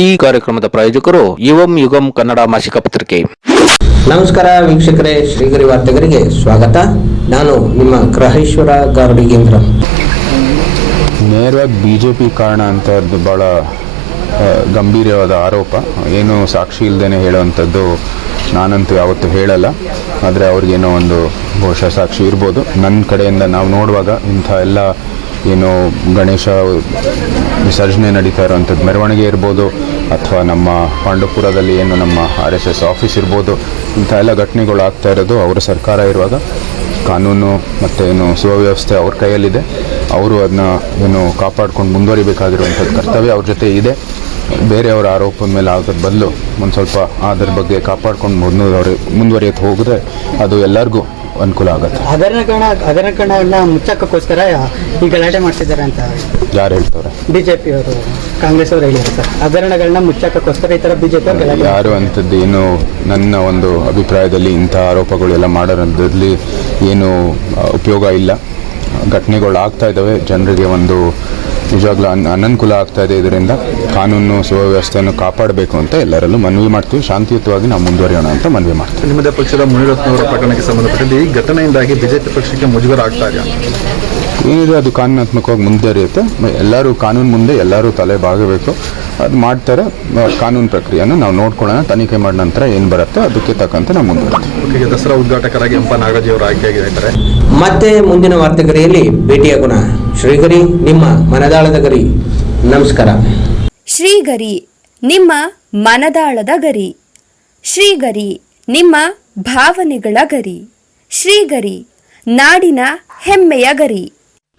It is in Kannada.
ಈ ಕಾರ್ಯಕ್ರಮದ ಪ್ರಾಯೋಜಕರು ಯುವಂ ಯುಗಂ ಕನ್ನಡ ಮಾಸಿಕ ಪತ್ರಿಕೆ. ನಮಸ್ಕಾರ ವೀಕ್ಷಕರೇ ಶ್ರೀಗರಿ ವಾರ್ತೆಗರಿಗೆ ಸ್ವಾಗತ. ನಾನು ನಿಮ್ಮ ಗ್ರಹೇಶ್ವರ ಗಾರುಡಿಗೇಂದ್ರ ನೇರವಾಗಿ ಬಿಜೆಪಿ ಜೆ ಪಿ ಕಾರಣ ಅಂತ ಬಹಳ ಭಾಳ ಗಂಭೀರವಾದ ಆರೋಪ. ಏನು ಸಾಕ್ಷಿ ಇಲ್ಲದೇ ಹೇಳುವಂಥದ್ದು ನಾನಂತೂ ಯಾವತ್ತೂ ಹೇಳಲ್ಲ. ಆದರೆ ಅವ್ರಿಗೇನೋ ಒಂದು ಬಹುಶಃ ಸಾಕ್ಷಿ ಇರ್ಬೋದು. ನನ್ನ ಕಡೆಯಿಂದ ನಾವು ನೋಡುವಾಗ ಇಂಥ ಎಲ್ಲ ಏನು ಗಣೇಶ ವಿಸರ್ಜನೆ ನಡೀತಾ ಇರೋವಂಥದ್ದು ಮೆರವಣಿಗೆ ಇರ್ಬೋದು, ಅಥವಾ ನಮ್ಮ ಪಾಂಡವಪುರದಲ್ಲಿ ಏನು ನಮ್ಮ ಆರ್ ಎಸ್ ಎಸ್ ಆಫೀಸ್ ಇರ್ಬೋದು, ಇಂಥ ಎಲ್ಲ ಘಟನೆಗಳು ಆಗ್ತಾ ಇರೋದು ಅವರ ಸರ್ಕಾರ ಇರುವಾಗ. ಕಾನೂನು ಮತ್ತು ಏನು ಸುವ್ಯವಸ್ಥೆ ಅವ್ರ ಕೈಯಲ್ಲಿದೆ. ಅವರು ಅದನ್ನ ಏನು ಕಾಪಾಡ್ಕೊಂಡು ಮುಂದುವರಿಬೇಕಾಗಿರುವಂಥದ್ದು ಕರ್ತವ್ಯ ಅವ್ರ ಜೊತೆ ಇದೆ. ಬೇರೆಯವರ ಆರೋಪದ ಮೇಲೆ ಆಗೋದ್ರ ಬದಲು ಒಂದು ಸ್ವಲ್ಪ ಅದ್ರ ಬಗ್ಗೆ ಕಾಪಾಡ್ಕೊಂಡು ಮುಂದುವರಿ ಮುಂದುವರಿಯಕ್ಕೆ ಹೋಗಿದ್ರೆ ಅದು ಎಲ್ಲರಿಗೂ ಅನುಕೂಲ ಆಗುತ್ತೆ. ಹಗರಣಗಳ ಹಗರಣಗಳನ್ನ ಮುಚ್ಚಕ್ಕೋಸ್ಕರ ಈ ಗಲಾಟೆ ಮಾಡ್ತಿದ್ದಾರೆ ಅಂತ ಯಾರು ಹೇಳ್ತಾರೆ ಬಿಜೆಪಿ ಅವರು ಕಾಂಗ್ರೆಸ್ ಅವರು ಹೇಳಿದ್ರು ಸರ್. ಹಗರಣಗಳನ್ನ ಮುಚ್ಚಕ್ಕೋಸ್ಕರ ಈ ತರ ಬಿಜೆಪಿ ಅವರು ಗಲಾಟೆ ಯಾರು ಅಂಥದ್ದು ಏನು ನನ್ನ ಒಂದು ಅಭಿಪ್ರಾಯದಲ್ಲಿ ಇಂಥ ಆರೋಪಗಳೆಲ್ಲ ಮಾಡೋದ್ರಲ್ಲಿ ಏನು ಉಪಯೋಗ ಇಲ್ಲ. ಘಟನೆಗಳು ಆಗ್ತಾ ಇದ್ದಾವೆ. ಜನರಿಗೆ ಒಂದು ನಿಜವಾಗ್ಲೂ ಅನ್ ಅನನುಕೂಲ ಆಗ್ತಾ ಇದೆ ಇದರಿಂದ ಕಾನೂನು ಸುವ್ಯವಸ್ಥೆಯನ್ನು ಕಾಪಾಡಬೇಕು ಅಂತ ಎಲ್ಲರಲ್ಲೂ ಮನವಿ ಮಾಡ್ತೀವಿ. ಶಾಂತಿಯುತವಾಗಿ ನಾವು ಮುಂದುವರಿಯೋಣ ಅಂತ ಮನವಿ ಮಾಡ್ತೀವಿ. ನಿಮ್ಮದೇ ಪಕ್ಷದ ಮುನಿರತ್ನವರ ಪ್ರಕರಣಕ್ಕೆ ಸಂಬಂಧಪಟ್ಟಂತೆ ಈ ಘಟನೆಯಿಂದಾಗಿ ಬಿಜೆಪಿ ಪಕ್ಷಕ್ಕೆ ಮುಜುಗರ ಆಗ್ತಾ ಇದೆಯಾ ಏನಿದೆ ಅದು ಕಾನೂನಾತ್ಮಕವಾಗಿ ಮುಂದುವರಿಯುತ್ತೆ. ಎಲ್ಲರೂ ಕಾನೂನು ಮುಂದೆ ಎಲ್ಲರೂ ತಲೆ ಬಾಗಬೇಕು. ಅದು ಮಾಡ್ತಾರೆ. ಕಾನೂನು ಪ್ರಕ್ರಿಯೆಯನ್ನು ನಾವು ನೋಡ್ಕೊಳ್ಳೋಣ. ತನಿಖೆ ಮಾಡಿದ ನಂತರ ಏನು ಬರುತ್ತೆ ಅದಕ್ಕೆ ತಕ್ಕಂತೆ ನಾವು ಮುಂದುವರಿತೀವಿ. ಈಗ ದಸರಾ ಉದ್ಘಾಟಕರಾಗಿ ಎಂಪ ನಾಗರಾಜ್ ಅವರು ಆಯ್ಕೆಯಾಗಿದ್ದಾರೆ ಮತ್ತೆ ಮುಂದಿನ ವಾರ್ತೆಗರಿಯಲ್ಲಿ ಭೇಟಿಯಾಗೋಣ ಶ್ರೀಗರಿ ನಿಮ್ಮ ಮನದಾಳದ ಗರಿ. ನಮಸ್ಕಾರ. ಶ್ರೀಗರಿ ನಿಮ್ಮ ಮನದಾಳದ ಗರಿ. ಶ್ರೀಗರಿ ನಿಮ್ಮ ಭಾವನೆಗಳ ಗರಿ. ಶ್ರೀಗರಿ ನಾಡಿನ ಹೆಮ್ಮೆಯ ಗರಿ.